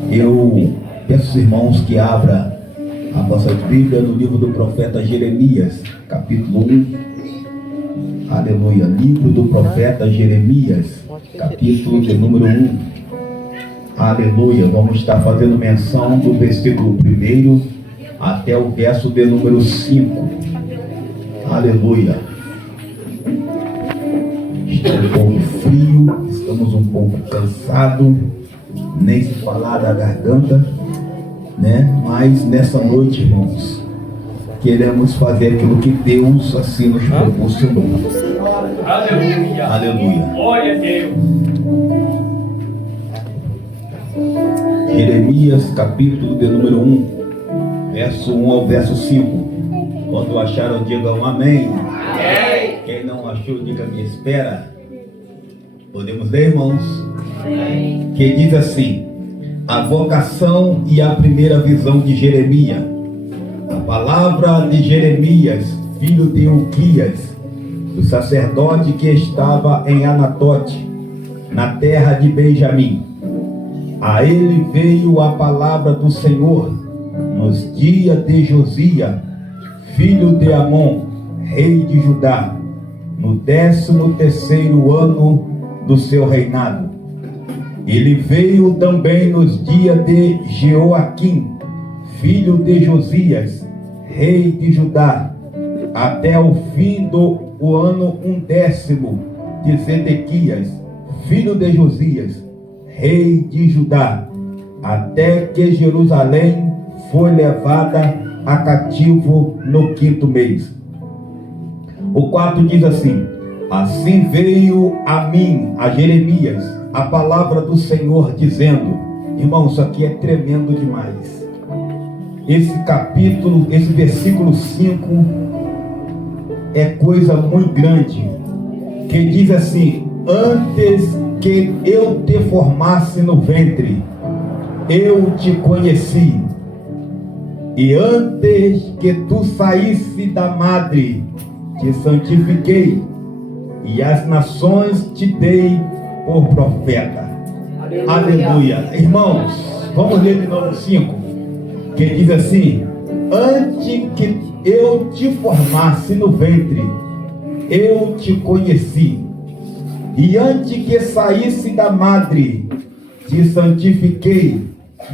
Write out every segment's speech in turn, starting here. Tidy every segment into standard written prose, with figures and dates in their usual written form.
Eu peço aos irmãos que abram a vossa Bíblia no livro do profeta Jeremias, capítulo 1. Aleluia. Livro do profeta Jeremias, capítulo de número 1. Aleluia. Vamos estar fazendo menção do versículo 1 até o verso de número 5. Aleluia. Está um pouco frio, estamos um pouco cansados, nem se falar da garganta, né? Mas nessa noite, irmãos, queremos fazer aquilo que Deus assim nos proporcionou. Aleluia. Aleluia. Glória a Deus. Jeremias, capítulo de número 1, verso 1 ao verso 5. Quando acharam, digam amém. Amém. Quem não achou, diga me espera. Podemos ler, irmãos? Amém. Que diz assim: a vocação e a primeira visão de Jeremias. A palavra de Jeremias, filho de Uquias, do sacerdote que estava em Anatote, na terra de Benjamim. A ele veio a palavra do Senhor nos dias de Josias, filho de Amon, rei de Judá, no 13º ano do seu reinado. Ele veio também nos dias de Jeoaquim, filho de Josias, rei de Judá, até o fim do ano 10º de Zedequias, filho de Josias, rei de Judá, até que Jerusalém foi levada a cativo no 5º mês. O 4 diz assim: assim veio a mim, a Jeremias, a palavra do Senhor dizendo. Irmão, isso aqui é tremendo demais. Esse capítulo, esse versículo 5 é coisa muito grande, que diz assim: antes que eu te formasse no ventre, eu te conheci, e antes que tu saísse da madre, te santifiquei, e as nações te dei por profeta. Aleluia. Irmãos, vamos ler de novo 5, que diz assim: antes que eu te formasse no ventre, eu te conheci, e antes que saísse da madre, te santifiquei,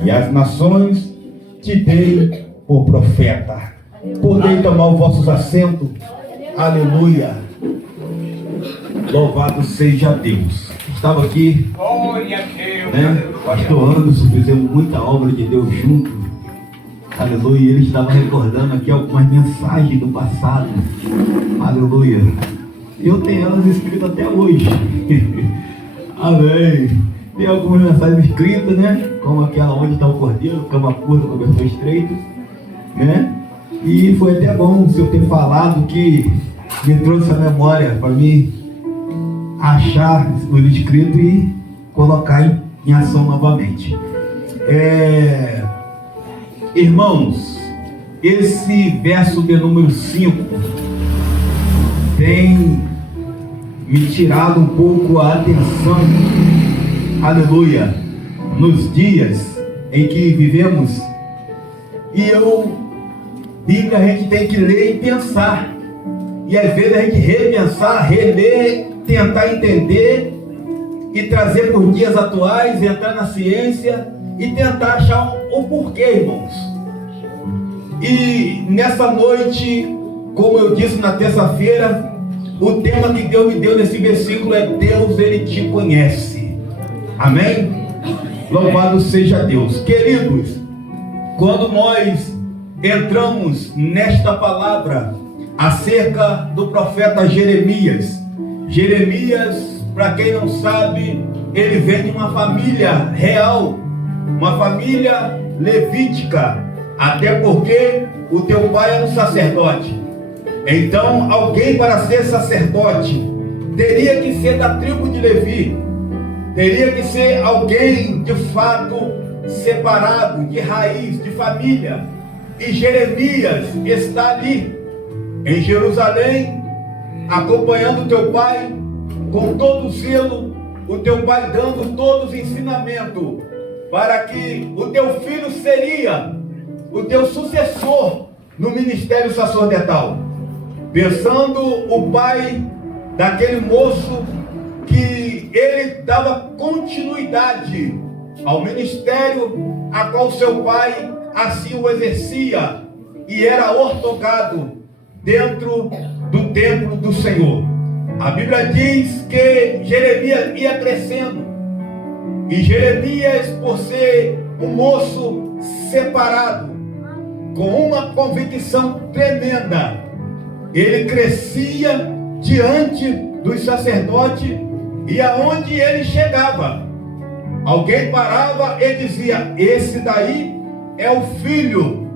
e as nações te dei por profeta. Podem tomar os vossos assentos. Aleluia. Louvado seja Deus. Estava aqui, Glória a Deus. né? Pastor Anderson, fizemos muita obra de Deus junto. Aleluia. Ele estava recordando aqui algumas mensagens do passado. Aleluia. Eu tenho elas escritas até hoje. Amém. Tem algumas mensagens escritas, né? Como aquela onde está o cordeiro, cama curta, cobertor estreito, né? E foi até bom se eu ter falado, que me trouxe a memória para mim achar os escritos e colocar em ação novamente. Irmãos, esse verso de número 5 tem me tirado um pouco a atenção, aleluia, nos dias em que vivemos. E Bíblia a gente tem que ler e pensar, e às vezes a gente repensar, reler, tentar entender e trazer por dias atuais, entrar na ciência e tentar achar o porquê, irmãos. E nessa noite, como eu disse na terça-feira, o tema que Deus me deu nesse versículo é: Deus, Ele te conhece. Amém? Louvado seja Deus. Queridos, quando nós entramos nesta palavra acerca do profeta Jeremias, para quem não sabe, ele vem de uma família real, uma família levítica, até porque o teu pai era um sacerdote. Então, alguém para ser sacerdote teria que ser da tribo de Levi, teria que ser alguém de fato separado, de raiz, de família. E Jeremias está ali em Jerusalém, acompanhando o teu pai com todo o zelo, o teu pai dando todos os ensinamentos para que o teu filho seria o teu sucessor no ministério sacerdotal. Pensando o pai daquele moço que ele dava continuidade ao ministério a qual seu pai assim o exercia e era ortogado dentro do templo do Senhor. A Bíblia diz que Jeremias ia crescendo, e Jeremias, por ser um moço separado, com uma convicção tremenda, ele crescia diante dos sacerdotes, e aonde ele chegava, alguém parava e dizia: esse daí é o filho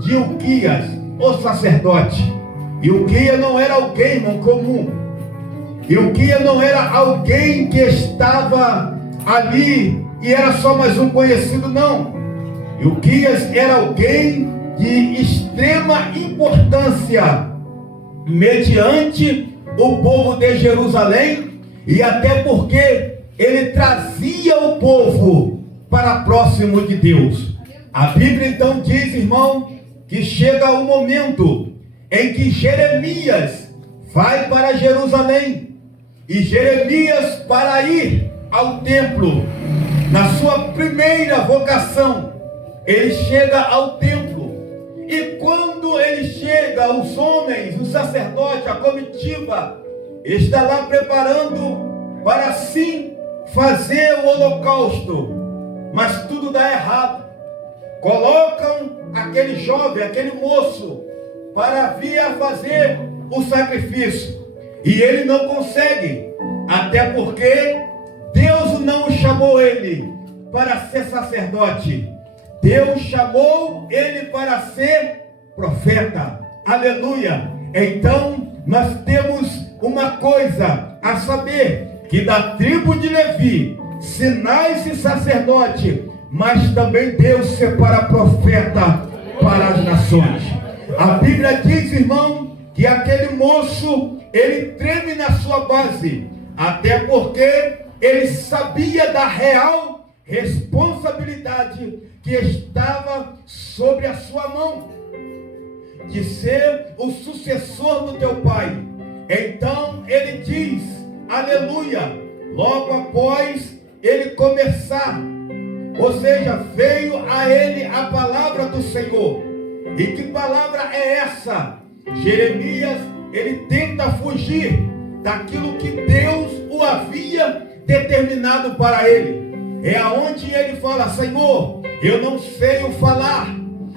de Ilquias, o sacerdote. Ilquias não era alguém, irmão, comum. Ilquias não era alguém que estava ali e era só mais um conhecido, não. Ilquias era alguém de extrema importância mediante o povo de Jerusalém, e até porque ele trazia o povo para próximo de Deus. A Bíblia então diz, irmão, que chega o momento em que Jeremias vai para Jerusalém, e Jeremias, para ir ao templo, na sua primeira vocação, ele chega ao templo, e quando ele chega, os homens, os sacerdotes, a comitiva, está lá preparando para sim fazer o holocausto, mas tudo dá errado. Colocam aquele jovem, aquele moço, para vir a fazer o sacrifício, e ele não consegue, até porque Deus não chamou ele para ser sacerdote. Deus chamou ele para ser profeta. Aleluia! Então nós temos uma coisa a saber, que da tribo de Levi se nasce sacerdote, mas também Deus separa profeta para as nações. A Bíblia diz, irmão, que aquele moço, ele treme na sua base, até porque ele sabia da real responsabilidade que estava sobre a sua mão, de ser o sucessor do teu pai. Então ele diz, aleluia, logo após ele começar, ou seja, veio a ele a palavra do Senhor. E que palavra é essa? Jeremias, ele tenta fugir daquilo que Deus o havia determinado para ele. É aonde ele fala: Senhor, eu não sei o falar,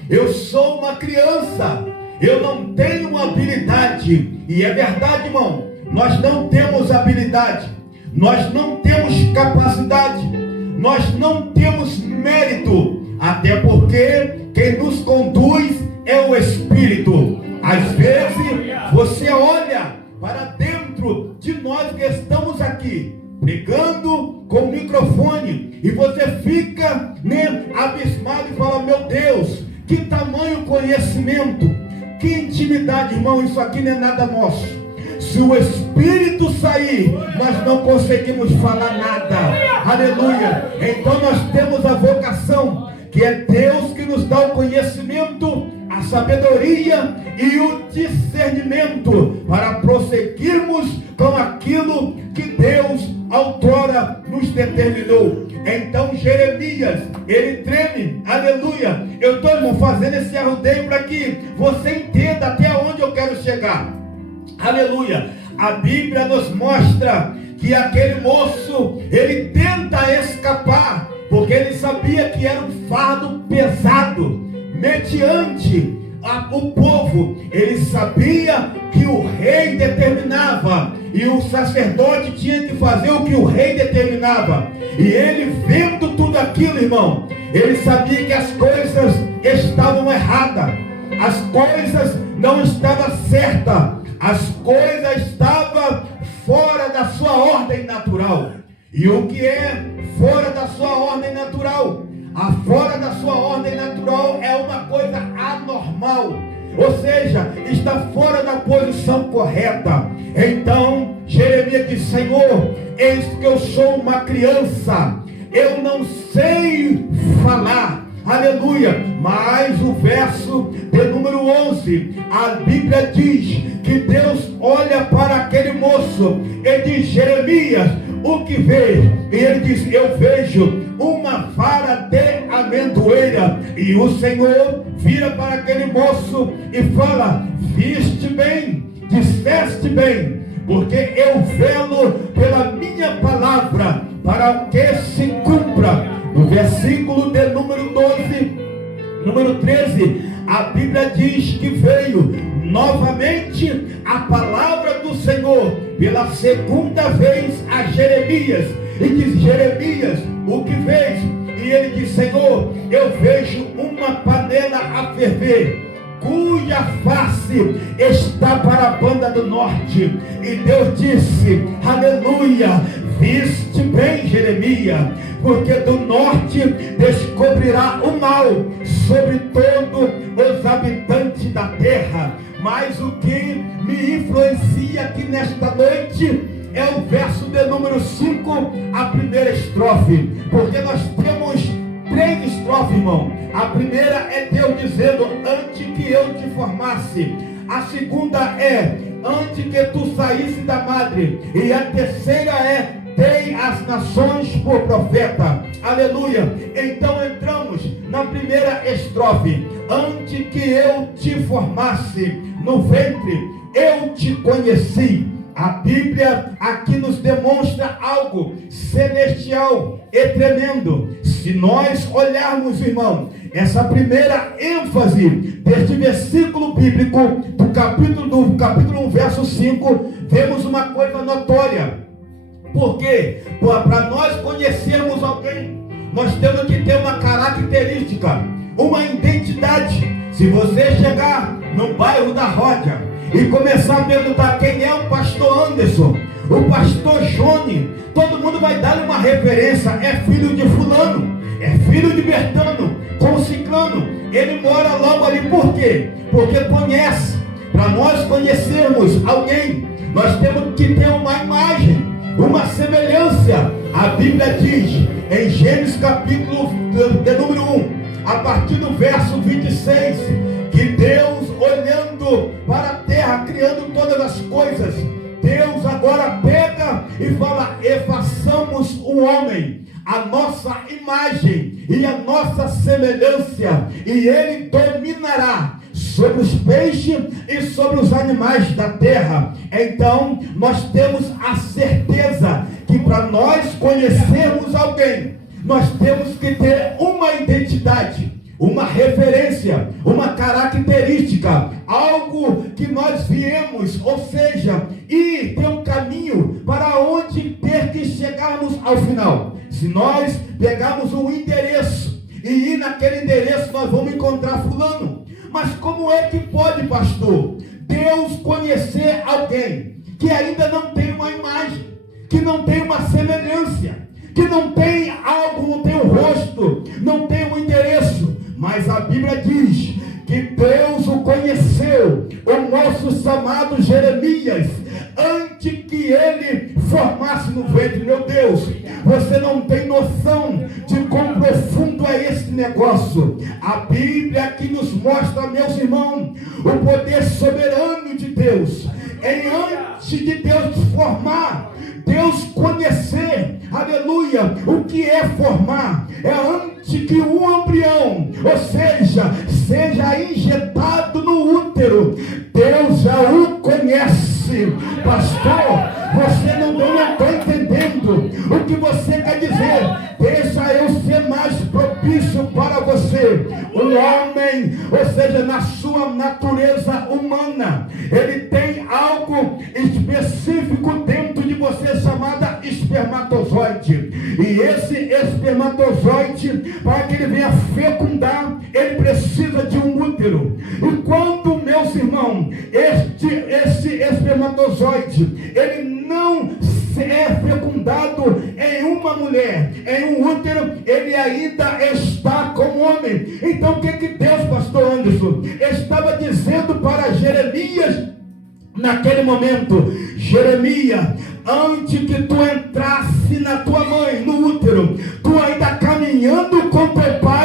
eu sou uma criança, eu não tenho habilidade. E é verdade, irmão, nós não temos habilidade, nós não temos capacidade, nós não temos mérito, até porque quem nos conduz é o Espírito. Às vezes você olha para dentro de nós que estamos aqui pregando com o microfone, e você fica abismado e fala: meu Deus, que tamanho conhecimento, que intimidade, irmão. Isso aqui não é nada nosso. Se o Espírito sair, nós não conseguimos falar nada. Aleluia. Então nós temos a vocação, que é Deus que nos dá o conhecimento, a sabedoria e o discernimento para prosseguirmos com aquilo que Deus outrora nos determinou. Então Jeremias, ele treme, aleluia. Eu estou, irmão, fazendo esse arrudeio para que você entenda até onde eu quero chegar. Aleluia. A Bíblia nos mostra que aquele moço, ele tenta escapar, porque ele sabia que era um fardo pesado mediante o povo. Ele sabia que o rei determinava, e o sacerdote tinha que fazer o que o rei determinava. E ele, vendo tudo aquilo, irmão, ele sabia que as coisas estavam erradas, as coisas não estavam certas, as coisas estavam fora da sua ordem natural. E o que é fora da sua ordem natural? A fora da sua ordem natural é uma coisa anormal, ou seja, está fora da posição correta. Então Jeremias diz: Senhor, eis que eu sou uma criança, eu não sei falar. Aleluia. Mas o verso de número 11, a Bíblia diz que Deus olha para aquele moço e diz: Jeremias, o que vês? E ele diz: eu vejo uma vara de amendoeira. E o Senhor vira para aquele moço e fala: viste bem, disseste bem, porque eu velo pela minha palavra para que se cumpra. No versículo de número 12, número 13, a Bíblia diz que veio novamente a palavra do Senhor pela segunda vez a Jeremias. E diz: Jeremias, o que vês? E ele diz: Senhor, eu vejo uma panela a ferver, cuja face está para a banda do norte. E Deus disse: aleluia, viste bem, Jeremias, porque do norte descobrirá o mal sobre todos os habitantes da terra. Mas o que me influencia aqui nesta noite é o verso de número 5, a primeira estrofe, porque nós temos 3 estrofes, irmão. A primeira é Deus dizendo: antes que eu te formasse. A segunda é: antes que tu saísse da madre. E a terceira é: dei as nações por profeta. Aleluia. Então entramos na primeira estrofe: antes que eu te formasse no ventre, eu te conheci. A Bíblia aqui nos demonstra algo celestial e tremendo. Se nós olharmos, irmão, essa primeira ênfase deste versículo bíblico do capítulo 1, verso 5, vemos uma coisa notória. Por quê? Para nós conhecermos alguém, nós temos que ter uma característica, uma identidade. Se você chegar no bairro da Rodia e começar a perguntar quem é o pastor Anderson, o pastor Johnny, todo mundo vai dar uma referência: é filho de fulano, é filho de Bertano, com ciclano, ele mora logo ali. Por quê? Porque conhece. Para nós conhecermos alguém, nós temos que ter uma imagem, uma semelhança. A Bíblia diz em Gênesis capítulo de número 1, a partir do verso 26, que Deus, olhando para a terra, criando todas as coisas, Deus agora pega e fala: e façamos o homem a nossa imagem e a nossa semelhança, e ele dominará sobre os peixes e sobre os animais da terra. Então nós temos a certeza que para nós conhecermos alguém, nós temos que ter uma identidade, uma referência, uma característica, algo que nós viemos, ou seja, e ter um caminho para onde ter que chegarmos ao final. Se nós pegarmos um endereço e ir naquele endereço, nós vamos encontrar fulano. Mas como é que pode, pastor, Deus conhecer alguém que ainda não tem uma imagem, que não tem uma semelhança, que não tem algo, não tem um rosto, não tem um endereço? Mas a Bíblia diz que Deus o conheceu, o nosso amado Jeremias, antes que ele formasse no ventre. Meu Deus, você não tem noção de quão profundo é esse negócio. A Bíblia aqui nos mostra, meus irmãos, o poder soberano de Deus. Antes de Deus formar, Deus conhecer, aleluia, o que é formar? É antes que o embrião, ou seja injetado no útero, Deus já o conhece. Pastor, você não está entendendo o que você quer dizer. Deixa eu ser mais propício para você. O homem, ou seja, na sua natureza humana, ele tem algo específico dentro de você chamada espermatozoide. E esse espermatozoide, para que ele venha fecundar, ele precisa de um útero. E quando, meus irmãos, esse espermatozoide, ele não é fecundado em uma mulher, em um útero, ele ainda está como homem. Então o que Deus, pastor Anderson, estava dizendo para Jeremias naquele momento? Jeremias, antes que tu entrasse na tua mãe, no útero, tu ainda caminhando com teu pai,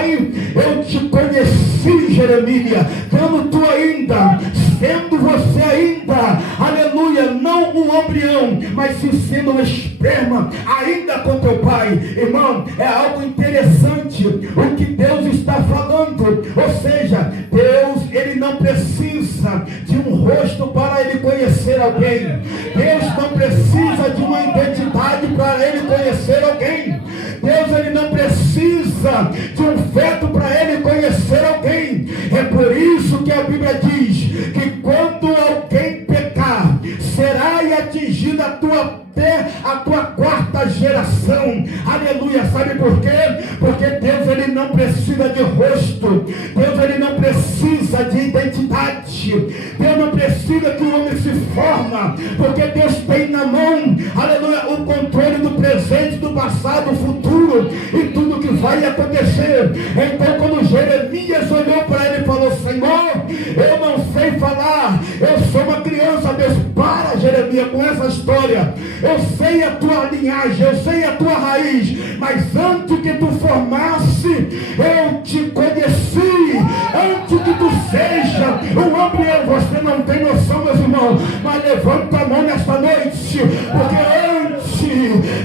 Jeremias, quando tu ainda, sendo você ainda, aleluia, não um embrião, mas se sendo um esperma, ainda com teu pai. Irmão, é algo interessante o que Deus está falando. Ou seja, Deus, ele não precisa de um rosto para ele conhecer alguém. Deus não precisa de uma identidade para ele conhecer alguém. Deus, ele não precisa de um feto para ele conhecer alguém. É por isso que a Bíblia diz que quando alguém pecar, será atingida até a tua quarta geração. Aleluia. Sabe por quê? Porque Deus, ele não precisa de rosto. Deus, ele não precisa de identidade. Deus não precisa que o homem se forma, porque Deus tem na mão, aleluia, o controle do presente, do passado, do futuro e tudo que vai acontecer. Então, quando Jeremias olhou para ele e falou: Senhor, eu não sei falar, eu sou uma criança. Deus, para, Jeremias, com essa história. Eu sei a tua linhagem, eu sei a tua raiz, mas antes que tu formasse, eu te conheci. Antes que tu seja um embrião, você não tem noção, meus irmãos, mas levanta a mão nesta noite, porque antes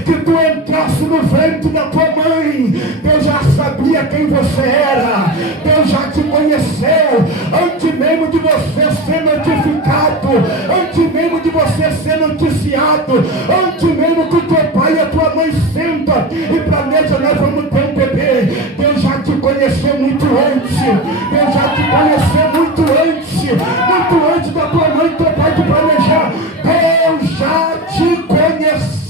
que tu entrasse no ventre da tua mãe, Deus já sabia quem você era. Deus já te conheceu antes mesmo de você ser notificado, antes mesmo de você ser noticiado, antes mesmo que o teu pai e a tua mãe senta e planeja: nós vamos ter um bebê. Deus já te conheceu muito antes. Deus já te conheceu muito antes da tua mãe e teu pai te planejar. Deus já te conheceu.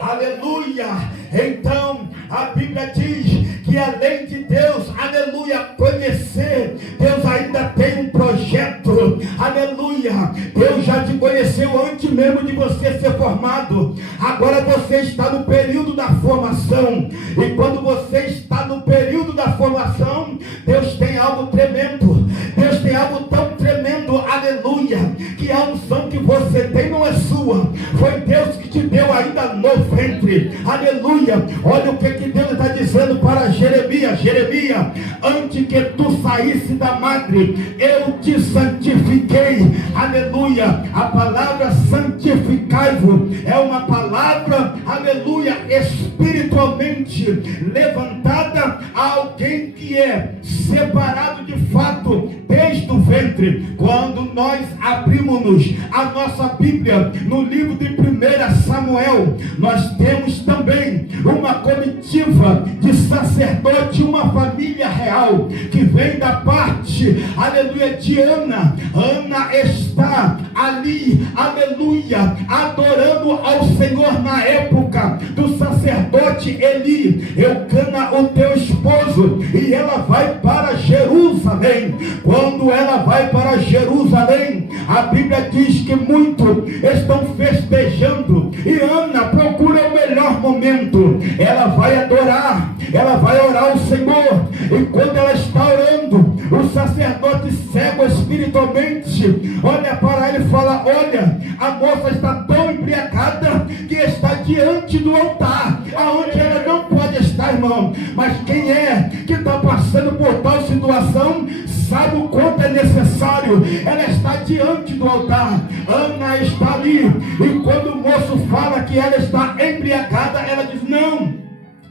Aleluia. Então a Bíblia diz que além de Deus, aleluia, conhecer, Deus ainda tem um projeto. Aleluia. Deus já te conheceu antes mesmo de você ser formado. Agora você está no período da formação. E quando você está no período da formação, Deus tem algo tremendo. Deus tem algo tão tremendo, aleluia, que a unção que você tem não é sua. Foi Deus que te deu ainda no ventre. Aleluia. Olha o que Deus está dizendo para Jeremias: Jeremias, antes que tu saísse da madre, eu te santifiquei. Aleluia. A palavra santificai-vos é uma palavra, aleluia, espiritualmente levantada a alguém que é separado de fato desde o ventre. Quando nós abrimos a nossa Bíblia no livro de 1 Samuel, nós temos também uma comitiva de sacerdote, uma família real que vem da parte, aleluia, de Ana. Ana está ali, aleluia, adorando ao Senhor na época do sacerdote Eli. Eucana, o teu esposo, e ela vai para Jerusalém. Quando ela vai para Jerusalém, a Bíblia diz que muitos estão festejando, e Ana procura o melhor momento. Ela vai adorar, ela vai orar ao Senhor, e quando ela está orando, o sacerdote cego espiritualmente olha para ele e fala: olha, a moça está tão embriagada que está diante do altar, aonde ela não pode estar, irmão. Mas quem é que está passando por tal situação sabe o quanto é necessário. Ela está diante do altar, Ana está ali, e quando o moço fala que ela está embriagada, ela diz: não,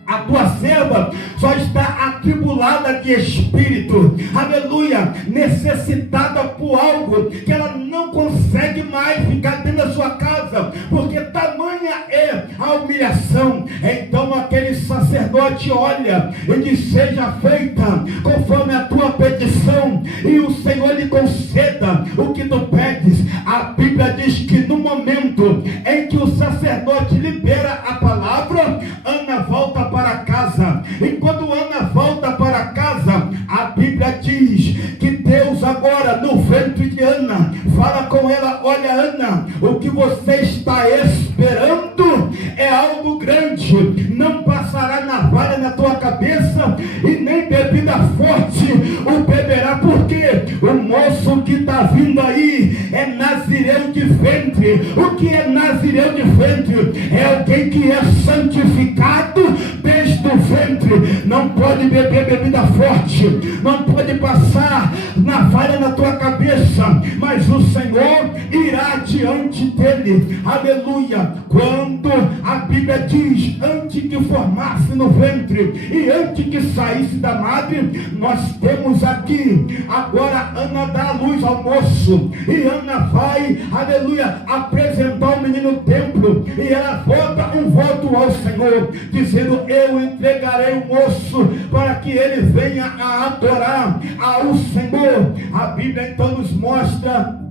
a tua serva só está atribulada de espírito, aleluia, necessitada por algo que ela não consegue mais ficar dentro da sua casa, porque tamanha é a humilhação. Então aquele sacerdote olha e diz: seja feita conforme a tua petição, e o Senhor lhe conceda o que tu pedes. A Bíblia diz que no momento em que o sacerdote libera a palavra, Ana volta para casa. E quando Ana volta para casa, a Bíblia diz que Deus agora no ventre de Ana fala com ela: olha, Ana, o que você está esperando é algo grande. Não passará navalha na tua cabeça, e nem bebida forte o beberá, porque o moço que está vindo aí é nazireu de ventre. O que é nazireu de ventre? É alguém que é santificado desde o ventre. Não pode beber bebida forte. mente, não pode passar na falha na tua cabeça, mas o Senhor irá diante dele. Aleluia. Quando a Bíblia diz, antes que formasse no ventre e antes que saísse da madre, nós temos aqui, agora Ana dá a luz ao moço, e Ana vai, aleluia, apresentar o menino no templo, e ela volta um voto ao Senhor, dizendo, eu entregarei o moço para que ele venha a adorar ao Senhor. A Bíblia então nos mostra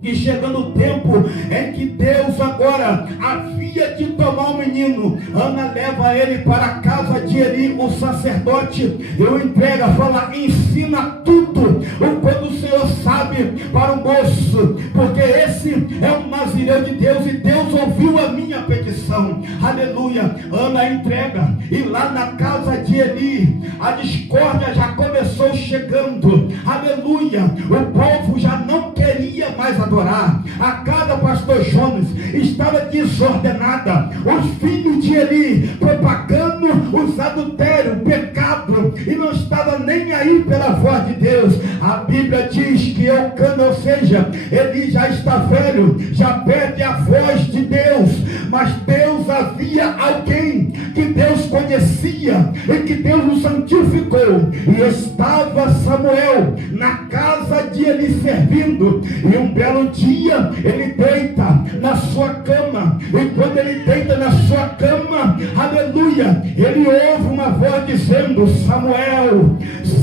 que chegando o tempo em que Deus agora havia de tomar o menino, Ana leva ele para a casa de Eli, o sacerdote, e o entrega, fala, ensina tudo o quanto o Senhor sabe para o moço, porque esse é um nazireu de Deus, e Deus ouviu a minha petição. Aleluia. Ana entrega, e lá na casa de Eli, a discórdia já começou chegando. Aleluia. O povo já não queria mais adorar. A casa, pastor Jonas, estava desordenada. Os filhos de Eli propagando os adultérios, o pecado, e não estava nem aí pela voz de Deus. A Bíblia diz que Eucana, ou seja, Eli já está velho, já perde a voz de Deus, mas Deus havia alguém que Deus conhecia e que Deus o santificou, e estava Samuel na casa de Eli servindo, e um belo dia ele deita na sua cama, e quando ele deita na sua cama, aleluia, ele ouve uma voz dizendo, Samuel,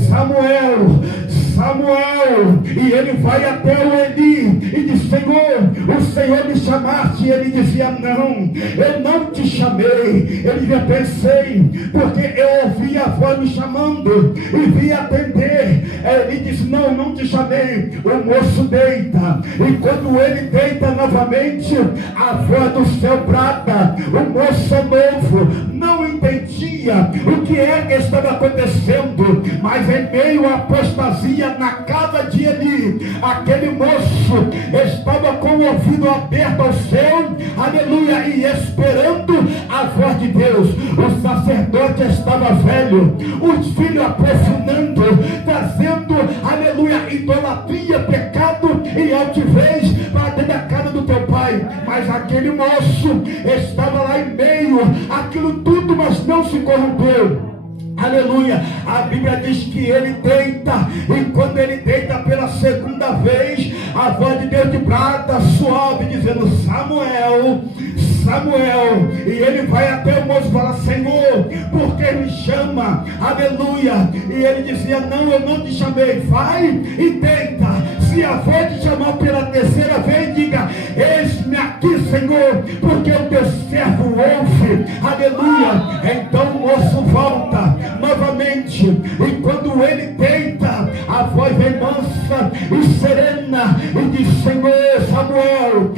Samuel, Samuel, e ele vai até o Eli e diz, Senhor, o Senhor me chamaste, e ele dizia, não, eu não te chamei. Ele dizia, pensei, porque eu ouvi a voz me chamando e vim atender. Ele disse, não, não te chamei. O moço deita, e quando ele deita novamente, a voz do céu brada. O moço novo não entendia o que é que estava acontecendo, mas em meio à apostasia na casa de Eli, aquele moço estava com o ouvido aberto ao céu, aleluia, e esperando a voz de Deus. O sacerdote estava velho, os filhos aprofundando, trazendo, aleluia, idolatria, pecado e altivez para dentro da casa do teu pai. Mas aquele moço estava lá em meio àquilo tudo, mas não se corrompeu. Aleluia. A Bíblia diz que ele deita, e quando ele deita pela segunda vez, a voz de Deus de brada suave, dizendo, Samuel, Samuel. E ele vai até o moço e fala, Senhor, por que me chama? Aleluia. E ele dizia, não, eu não te chamei. Vai e deita. Se a voz te chamar pela terceira vez, diga, eis-me aqui, Senhor, porque o teu servo ouve. Aleluia. Então o moço volta novamente, e quando ele deita, a voz vem mansa e serena, e diz, Senhor, Samuel,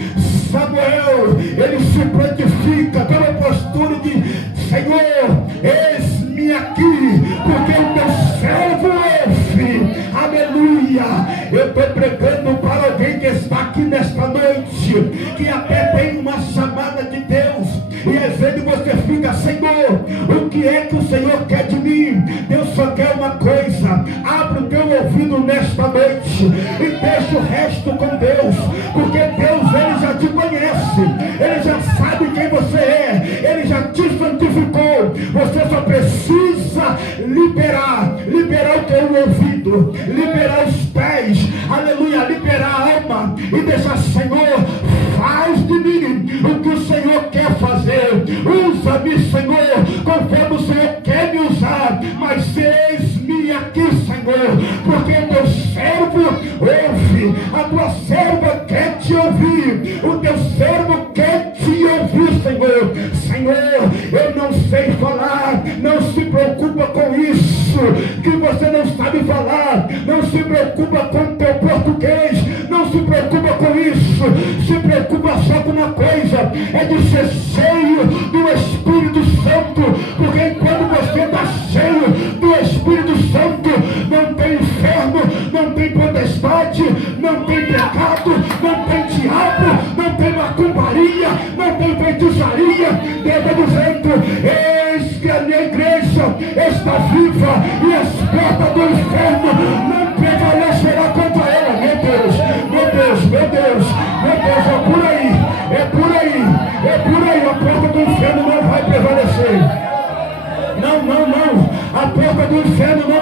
Samuel. Ele se prontifica pela postura de, Senhor, eis-me aqui, porque o teu servo ouve. Aleluia. Eu estou pregando para alguém que está aqui nesta noite, que até tem uma chamada de Deus, e às vezes você fica, Senhor, o que é que o Senhor quer de mim? Deus só quer uma coisa, abre o teu ouvido nesta noite e deixa o resto com Deus, porque Deus, ele já te conhece, ele já sabe quem você é, ele já te santificou. Você só precisa liberar o teu ouvido, liberar os pés, aleluia, liberar a alma e deixar, Senhor, faz de mim o que o Senhor quer fazer. Usa-me, Senhor, conforme o Senhor quer me usar, mas eis-me aqui, Senhor, porque o teu servo ouve, a tua serva quer te ouvir, o teu servo quer te ouvir, Senhor. Senhor, eu não sei falar, não se preocupa com isso que você não sabe falar, não se preocupa com o teu português, não se preocupa com isso, se preocupa só com uma coisa, é de ser cheio do Espírito Santo, porque quando você está cheio do Espírito Santo, não tem inferno, não tem potestade, não tem pecado, não tem diabo, não tem macumbaria, não tem feitiçaria. Deus está dizendo, eis que a minha igreja está está viva e as portas do inferno não prevalecerá contra ela. Meu Deus, meu Deus, meu Deus, meu Deus, é por aí, é por aí, é por aí. A porta do inferno não vai prevalecer. Não, não, não. A porta do inferno não